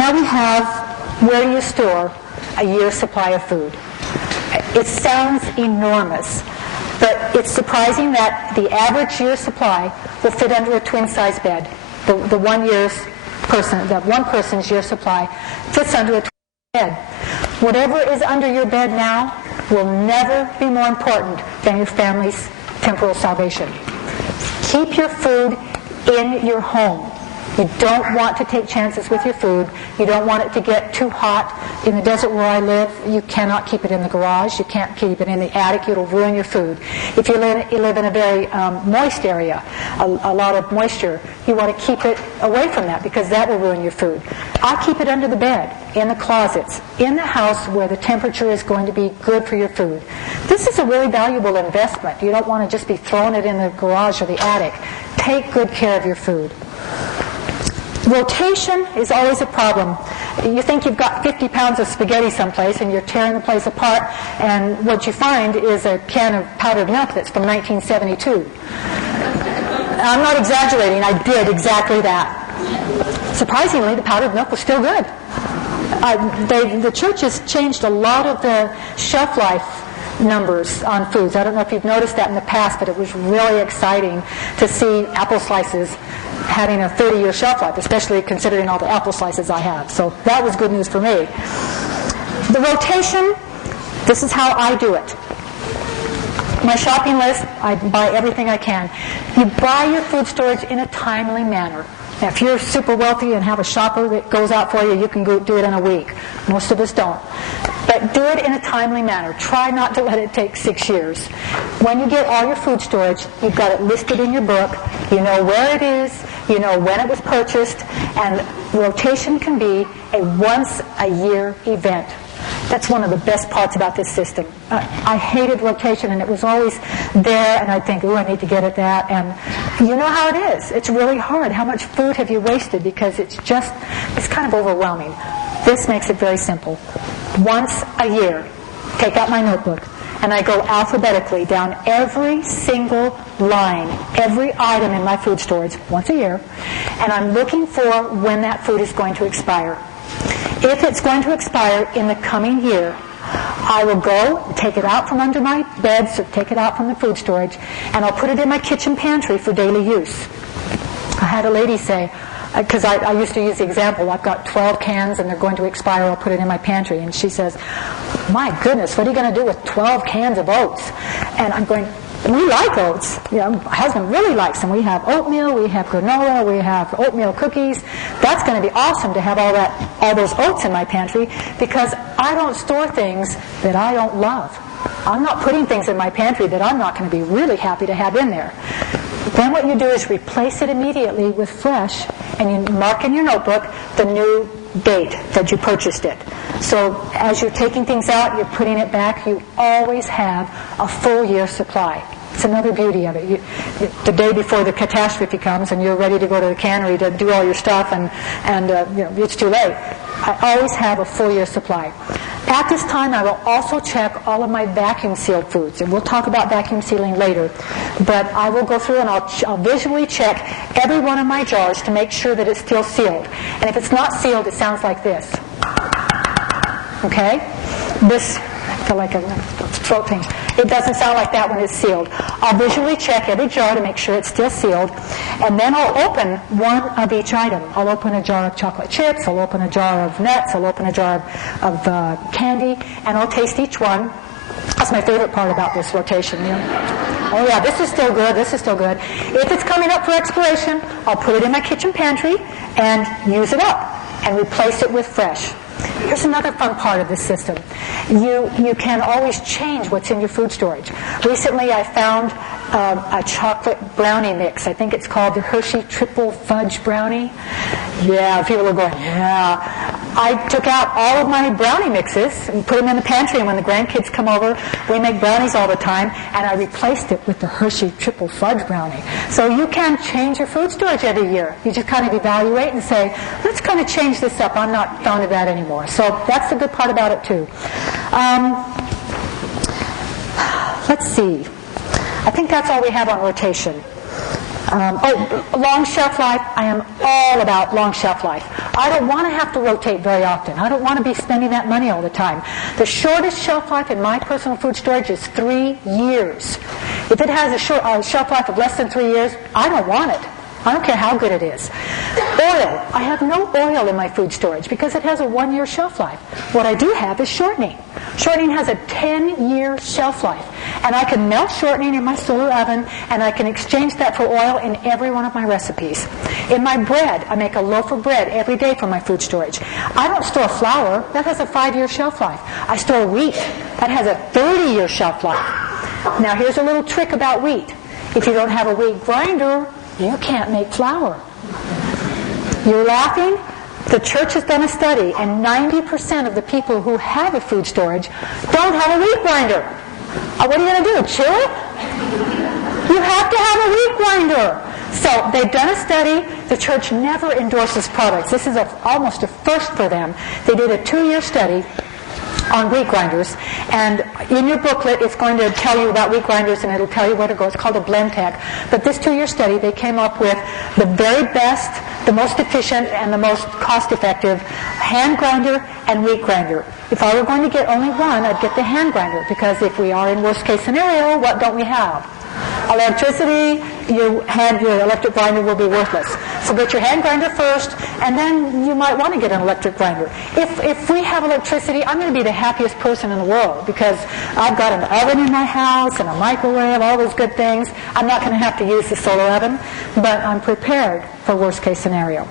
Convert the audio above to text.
Now we have where do you store a year's supply of food. It sounds enormous, but it's surprising that the average year's supply will fit under a twin-size bed. The one person's year's supply fits under a twin-size bed. Whatever is under your bed now will never be more important than your family's temporal salvation. Keep your food in your home. You don't want to take chances with your food. You don't want it to get too hot. In the desert where I live, you cannot keep it in the garage. You can't keep it in the attic. It'll ruin your food. If you live in a very moist area, a lot of moisture, you want to keep it away from that because that will ruin your food. I keep it under the bed, in the closets, in the house where the temperature is going to be good for your food. This is a really valuable investment. You don't want to just be throwing it in the garage or the attic. Take good care of your food. Rotation is always a problem. You think you've got 50 pounds of spaghetti someplace and you're tearing the place apart, and what you find is a can of powdered milk that's from 1972. I'm not exaggerating. I did exactly that. Surprisingly, the powdered milk was still good. The church has changed a lot of the shelf life numbers on foods. I don't know if you've noticed that in the past, but it was really exciting to see apple slices having a 30-year shelf life, especially considering all the apple slices I have. So that was good news for me. The rotation, this is how I do it. My shopping list, I buy everything I can. You buy your food storage in a timely manner. Now, if you're super wealthy and have a shopper that goes out for you, you can go do it in a week. Most of us don't. But do it in a timely manner. Try not to let it take 6 years. When you get all your food storage, you've got it listed in your book. You know where it is. You know when it was purchased. And rotation can be a once-a-year event. That's one of the best parts about this system. I hated rotation, and it was always there, and I'd think, I need to get at that. And you know how it is. It's really hard. How much food have you wasted? Because it's kind of overwhelming. This makes it very simple. Once a year, take out my notebook, and I go alphabetically down every single line, every item in my food storage, once a year, and I'm looking for when that food is going to expire. If it's going to expire in the coming year, I will go, take it out from under my bed, so take it out from the food storage, and I'll put it in my kitchen pantry for daily use. I had a lady say, because I used to use the example, I've got 12 cans and they're going to expire, I'll put it in my pantry. And she says, my goodness, what are you going to do with 12 cans of oats? And I'm going, we like oats. My husband really likes them. We have oatmeal, we have granola, we have oatmeal cookies. That's going to be awesome to have all those oats in my pantry, because I don't store things that I don't love. I'm not putting things in my pantry that I'm not going to be really happy to have in there. Then what you do is replace it immediately with fresh, and you mark in your notebook the new date that you purchased it. So as you're taking things out, you're putting it back, you always have a full year supply. It's another beauty of it. The day before the catastrophe comes and you're ready to go to the cannery to do all your stuff, and it's too late. I always have a full year supply. At this time, I will also check all of my vacuum sealed foods, and we'll talk about vacuum sealing later. But I will go through and I'll visually check every one of my jars to make sure that it's still sealed. And if it's not sealed, it sounds like this. Okay? This, I feel like a throat thing. It doesn't sound like that when it's sealed. I'll visually check every jar to make sure it's still sealed, and then I'll open one of each item. I'll open a jar of chocolate chips, I'll open a jar of nuts, I'll open a jar of candy, and I'll taste each one. That's my favorite part about this rotation. Oh yeah, this is still good, this is still good. If it's coming up for expiration, I'll put it in my kitchen pantry and use it up and replace it with fresh. Here's another fun part of this system. You can always change what's in your food storage. Recently I found a chocolate brownie mix. I think it's called the Hershey Triple Fudge Brownie. Yeah, people are going, yeah. I took out all of my brownie mixes and put them in the pantry, and when the grandkids come over, we make brownies all the time, and I replaced it with the Hershey Triple Fudge Brownie. So you can change your food storage every year. You just kind of evaluate and say, let's kind of change this up. I'm not fond of that anymore. So that's the good part about it too. Let's see. I think that's all we have on rotation. Long shelf life. I am all about long shelf life. I don't want to have to rotate very often. I don't want to be spending that money all the time. The shortest shelf life in my personal food storage is 3 years. If it has a shelf life of less than 3 years, I don't want it. I don't care how good it is. Oil. I have no oil in my food storage because it has a 1-year shelf life. What I do have is shortening. Shortening has a 10-year shelf life. And I can melt shortening in my solar oven, and I can exchange that for oil in every one of my recipes. In my bread, I make a loaf of bread every day for my food storage. I don't store flour. That has a 5-year shelf life. I store wheat. That has a 30-year shelf life. Now, here's a little trick about wheat. If you don't have a wheat grinder, you can't make flour. You're laughing? The church has done a study, and 90% of the people who have a food storage don't have a wheat grinder. What are you going to do, chill it? You have to have a wheat grinder. So they've done a study. The church never endorses products. This is almost a first for them. They did a 2-year study on wheat grinders, and in your booklet it's going to tell you about wheat grinders, and it'll tell you where to go. It's called a blend tech. But this 2-year study, they came up with the very best, the most efficient, and the most cost-effective hand grinder and wheat grinder. If I were going to get only one, I'd get the hand grinder, because if we are in worst-case scenario, what don't we have? Electricity. Your electric grinder will be worthless. So get your hand grinder first, and then you might want to get an electric grinder. If we have electricity, I'm going to be the happiest person in the world, because I've got an oven in my house and a microwave, all those good things. I'm not going to have to use the solar oven, but I'm prepared for worst case scenario.